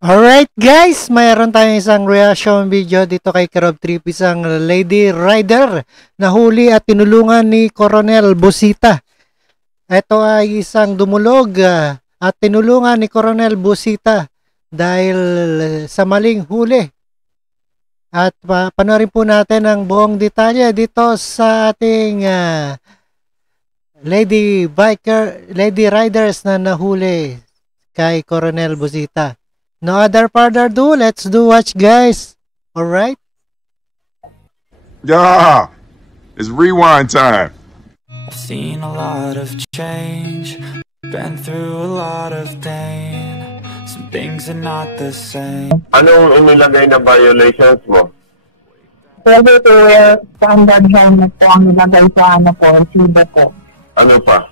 Alright guys, mayroon tayong isang reaction video dito kay Karob Trip, isang lady rider na huli at tinulungan ni Coronel Busita. Ito ay isang dumulog at tinulungan ni Coronel Busita dahil sa maling huli. At panoorin po natin ang buong detalye dito sa ating lady riders na nahuli kay Coronel Busita. No other further ado, let's do watch guys. Alright? Yeah, it's rewind time. I've seen a lot of change, been through a lot of pain. Some things are not the same. Anong inilagay na violations mo? Pwede to wear standard helmet po ang nilagay sa resibo po. Ano pa?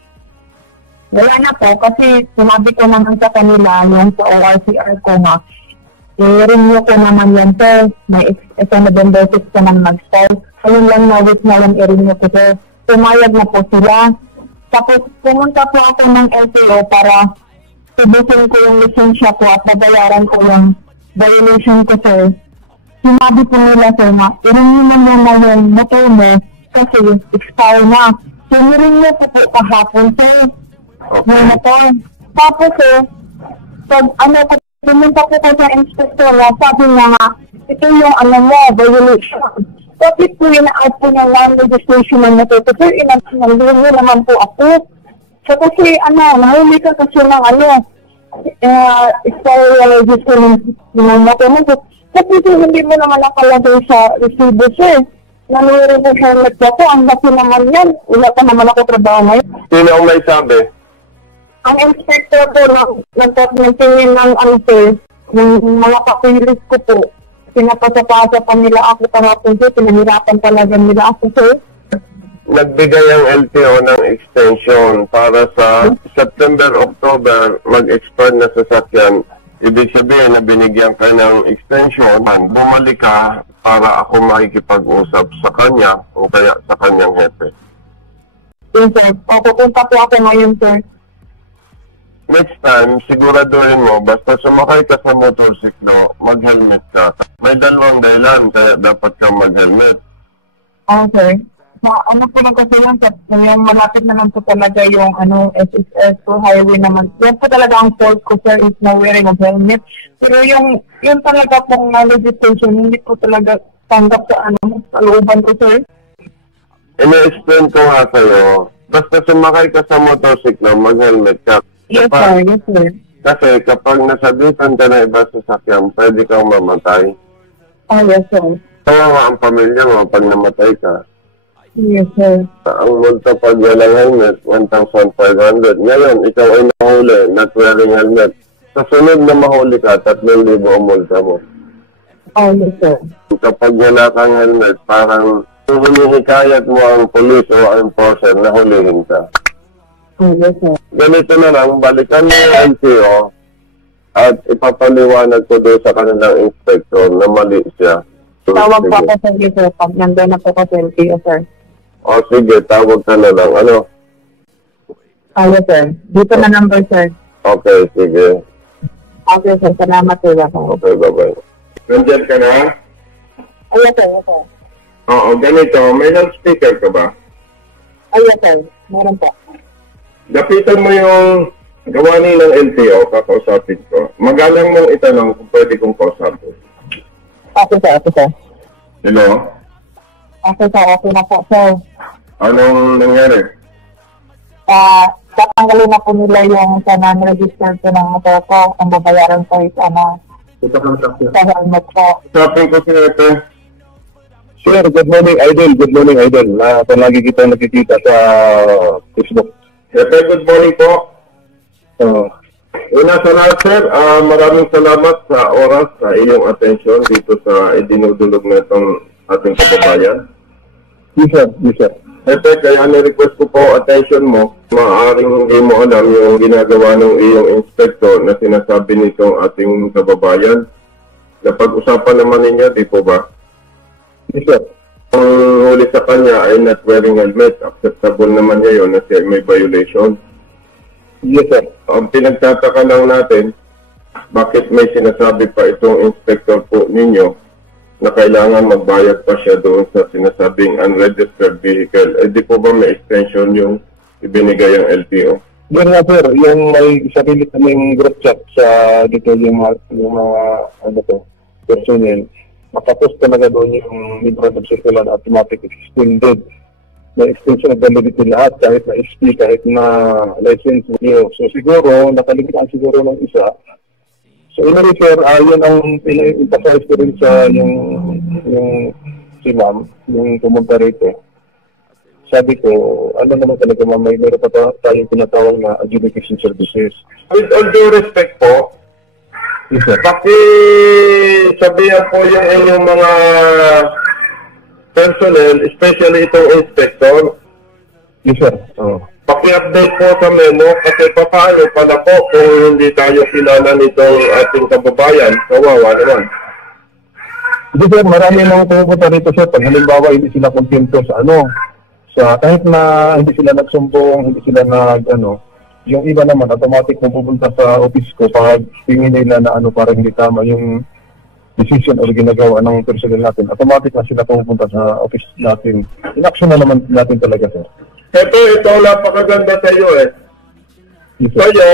Wala na po kasi sinabi ko naman sa kanila yung sa ORCR ko na i-renew ko naman yan sir. May extended basis ko nang mag-start. Ayun lang na-wait na lang i-renew ko sir. Pumayag na po sila. Tapos pumunta po ako ng LTO para tubusin ko yung lisensya ko at babayaran ko yung violation ko sir. Sinabi po nila sir na i-renew naman na yung motor mo kasi expire na. So i-renew ko po kahapon sir. Okay. Tapos pag pumunta ko sa inspector, sabi niya nga, ito yung violation. Tapos po ina-out po ng land registration ng motor. Sir, inanong naman po ako. So kasi nahuli ka kasi ng expiry registration ng motor mo. Kasi hindi mo naman nakalagay sa resibo sir. Nangyari po siya ko, ang laki naman yan. Wala pa naman ako trabaho ngayon. Sino ang may sabi? Ang inspector po nagtingin ng ng mga papilis ko po. Pinapasapasa pa nila ako kahapon sir. Pinahirapan talaga nila ako sir. Nagbigay ang LTO ng extension para sa September, October, mag-expire na sasakyan. Ibig sabihin na binigyan ka ng extension, bumalik ka para ako makikipag-usap sa kanya o kaya sa kanyang hepe. Yes sir. Pupunta po ako ngayon sir. Next time, siguraduhin mo, basta sumakay ka sa motorsiklo, mag-helmet ka. May dalawang dahilan, kaya dapat kang mag-helmet. Okay. Ano po lang kasi yung malapit naman po talaga yung SSS po, highway naman. Yan po talaga ang fault ko, sir, is no wearing of helmet. Pero yung talaga pong legislation, hindi po talaga tanggap sa sa looban ko, sir. Ina-explain ko nga sa'yo, basta sumakay ka sa motorsiklo, mag-helmet ka. Yes, sir. Yes, sir. Kasi kapag nasabitan ka na iba sa sakyan, pwede kang mamatay. Oh, yes, sir. Kawawa ang pamilya mo pag namatay ka. Yes, sir. Ang multa pag walang helmet, 1,500. Ngayon, ikaw ay nahuli, not wearing helmet. Sa sunod na mahuli ka, 3,000 ang multa mo. Oh, yes, sir. Kapag wala kang helmet, parang hinihikayat mo ang police o ang enforcer na hulihin ka. Oh, yes, sir. Ganito na lang, balikan mo yung LTO at ipapaliwanag ko doon sa kanilang inspector na mali siya. Tawag po ako sa iyo, sir. Pag nandun na po ko sa LTO, sir. O sige, tawag ka na lang. Ano? Yes, sir. Dito na number, sir. Okay, sige. Okay, sir. Salamat, sir. Okay, bye-bye. Nandiyan ka na? Yes, sir. Yes, sir. Oo, ganito. May loudspeaker ka ba? Yes, sir. Meron po. Lapitan mo yung gawani ng LTO, kakausapin ko. Magalang mong itanong kung pwede kong kausapin. Okay, sir. Okay, sir. Hello? Okay, sir. Okay na po, sir. Anong nangyari? Tatanggalin na po nila yung sa non-register ko ng motor ko. Ang babayaran ko is sa helmet ko. Usapin ko si Ete. Sir, good morning, Idol. Good morning, Idol. Palagi kita nakikita sa Facebook. Ete, good morning po. Una sa lahat, sir, maraming salamat sa oras, sa iyong atensyon dito sa idinudulog na itong ating kababayan. Yes, sir. Yes, sir. Ete, kaya ni-request ko po attention mo. Maaaring hindi mo alam yung ginagawa ng iyong inspector na sinasabi nitong ating kababayan. Napag-usapan naman ninyo, di po ba? Yes, sir. Ang huli sa kanya ay not wearing helmet. Acceptable naman niya yun na siya may violation. Yes, sir. Ang pinagtataka lang natin, bakit may sinasabi pa itong inspector po ninyo na kailangan magbayad pa siya doon sa sinasabing unregistered vehicle? Eh di po ba may extension yung ibinigay ang LTO? Yun nga sir, yung may sarili kaming group chat sa dito yung mga ano to, personnel. Matapos talaga doon yung libro ng circular na automatic extended. May extension of validity lahat, kahit na SP, kahit na license niyo. So siguro, nakalimutan siguro ng isa. So inari sir, yun ang pina-emphasize ko rin sa yung si ma'am, yung pumunta rito. Sabi ko, ano naman talaga ma'am, mayroon pa tayong tinatawag na adjudication services. With all due respect po, Yes sir. sabihan po yung inyong mga personnel, especially itong inspector, Yes sir. paki-update po sa memo kasi paano pala po kung hindi tayo kilala nitong ating kababayan. Kawawa naman. Hindi sir, marami nang pumupunta rito sir. Pag halimbawa hindi sila kontento sa kahit na hindi sila nagsumbong, hindi sila yung iba naman automatic pupunta sa office ko pag tingin nila na parang hindi tama yung decision o ginagawa ng personnel natin. Automatic na sila pupunta sa office natin. In-action na naman natin talaga sir. Ito napakaganda sa iyo eh. Yes, sir. Sa'yo,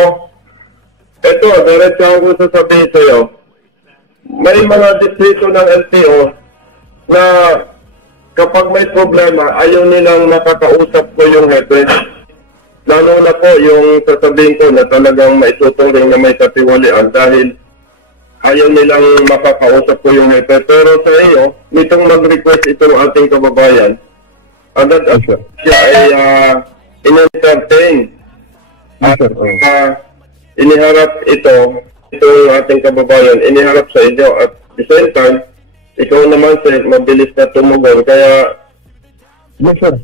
ito, diretso ako sasabihin sa'yo. May mga distrito ng LTO na kapag may problema, ayaw nilang nakakausap ko yung hepe. Lalo na po yung sasabihin ko na talagang maituturing na may katiwalian dahil ayaw nilang makakausap ko yung hepe. Pero sa iyo, nitong mag-request itong ating kababayan, agad siya ay in-entertain. Yes, sir. Iniharap itong ating kababayan, iniharap sa inyo at the same time, ikaw naman sir, mabilis na tumugon. Kaya, Yes sir.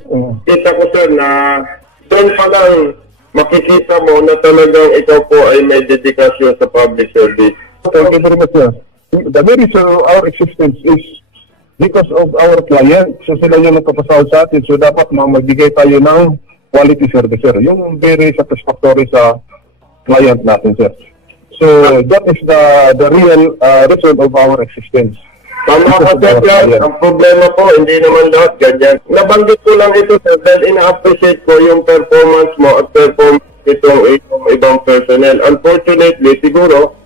kita ko sir na doon pa lang makikita mo na talagang ikaw po ay may dedikasyon sa public service. Thank you very much sir. The very reason of our existence is because of our client. So sila yung nagpapasahod sa atin. So dapat magbigay tayo ng quality service sir. Yung very satisfactory sa client natin sir. So that is the real reason of our existence. Tama ka sir, ang problema po, hindi naman lahat ganyan. Nabanggit ko lang ito sir dahil ina-appreciate ko yung performance mo at performance itong ibang personnel. Unfortunately, siguro,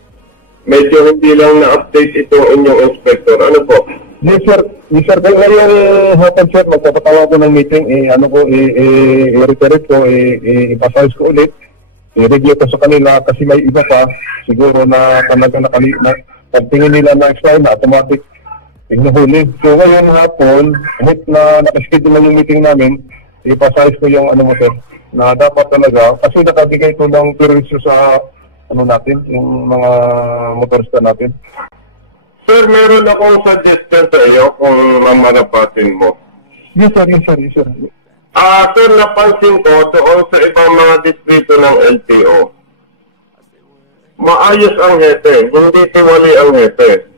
medyo hindi lang na-update itong inyong inspector. Ano po? Yes sir. Yes sir. Kung ngayong hapon sir, magpapatawa ko ng meeting, i-reiterate ko, i-emphasize ko ulit, i-review ko sa kanila kasi may iba pa, siguro na talaga pagtingin nila na extra na automatic inuhuli. So ngayon hapon, kahit na nakaschedule na yung meeting namin, i-emphasize ko yung sir, na dapat talaga, kasi nakabigay ko ng perwisyo sa natin, yung mga motorista natin. Sir, meron akong suggestion sa iyo kung mamarapatin mo. Yes sir, yes sir, yes sir. Sir, napansin ko doon sa ibang mga distrito ng LTO, maayos ang hepe, hindi tiwali ang hepe.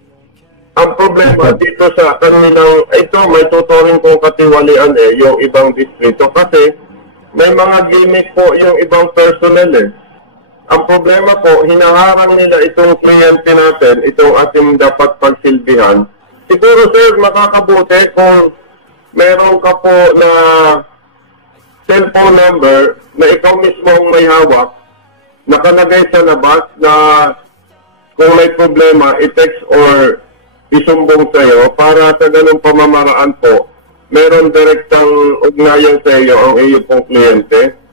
Ang problema dito sa kanilang, ito may tuturing kong katiwalian yung ibang distrito kasi may mga gimmick po yung ibang personnel Ang problema po, hinaharang nila itong kliyente natin, itong ating dapat pagsilbihan. Siguro sir, makakabuti kung meron ka po na cellphone number na ikaw mismo ang may hawak, nakalagay sa labas na kung may problema, i-text or isumbong sa iyo para sa ganung pamamaraan po, meron direktang ugnayan sa iyo ang iyo pong kliyente.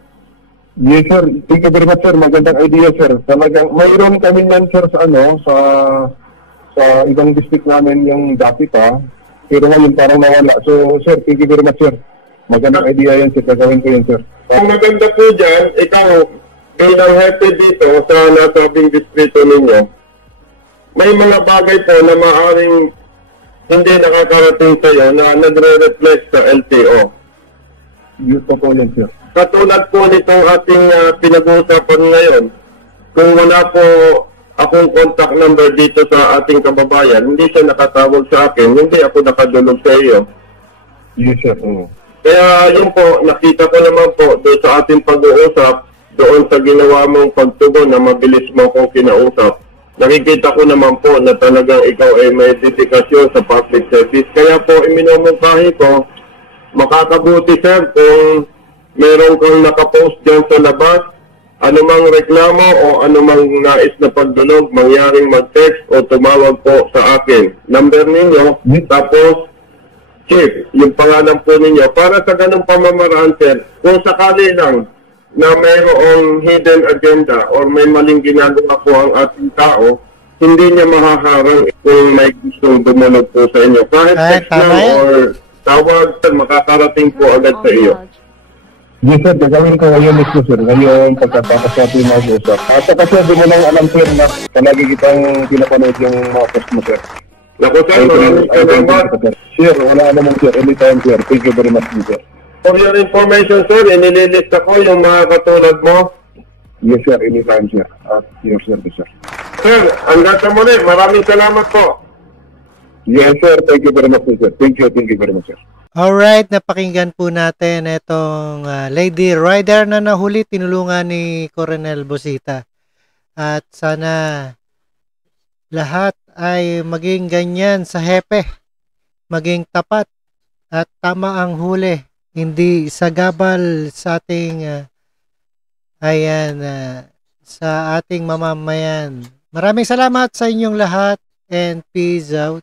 Yes sir, thank you very much sir, magandang idea sir. Talagang mayroon kami yan sir sa ibang district namin yung dati pa, pero ngayon parang nawala. So sir, thank you very much sir. Magandang idea yan sir, gagawin ko yan sir. Ang maganda po dyan, ikaw bilang happy dito sa nasabing distrito ninyo, may mga bagay po na maaaring hindi nakakarating sa iyo na nagre-reflect sa LTO. Yun po yan sir. Katulad po nitong ating pinag-uusapan ngayon, kung wala po akong contact number dito sa ating kababayan, hindi siya nakatawag sa akin, hindi ako nakadulog sa iyo. Yes sir. Kaya yun po, nakita ko naman po doon sa ating pag-uusap, doon sa ginawa mong pagtugon na mabilis mo kong kinausap, nakikita ko naman po na talagang ikaw ay may dedikasyon sa public service. Kaya po, iminumungkahi ko, makakabuti sir kung meron kang nakapost dyan sa labas, anumang reklamo o anumang nais na pagdulog, mangyaring mag-text o tumawag po sa akin. Number ninyo, tapos Chief, yung pangalan po ninyo, para sa ganung pamamaraan sir, kung sakali lang na mayroong hidden agenda or may maling ginagawa po ang ating tao, hindi niya mahaharang kung may gustong dumulog po sa inyo. Kahit text lang or tawag, makakarating po agad sa iyo. Yes sir, gagawin ko ngayon mismo sir, ngayon pagkatapos natin mag-usap. At saka sir, di mo lang alam sir na palagi kitang pinapanood yung mga post mo sir. Naku sir, maraming salamat. Sir, wala naman sir, anytime sir. Thank you very much sir. For your information sir, inililista ko yung mga katulad mo. Yes sir, anytime sir. Yes sir, sir. Sir, hanggang sa muli, maraming salamat po. Yes sir, thank you very much sir. Thank you very much sir. Alright, napakinggan po natin itong Lady Rider na nahuli, tinulungan ni Coronel Busita. At sana lahat ay maging ganyan sa hepe, maging tapat at tama ang huli, hindi sagabal sa ating sa ating mamamayan. Maraming salamat sa inyong lahat and peace out.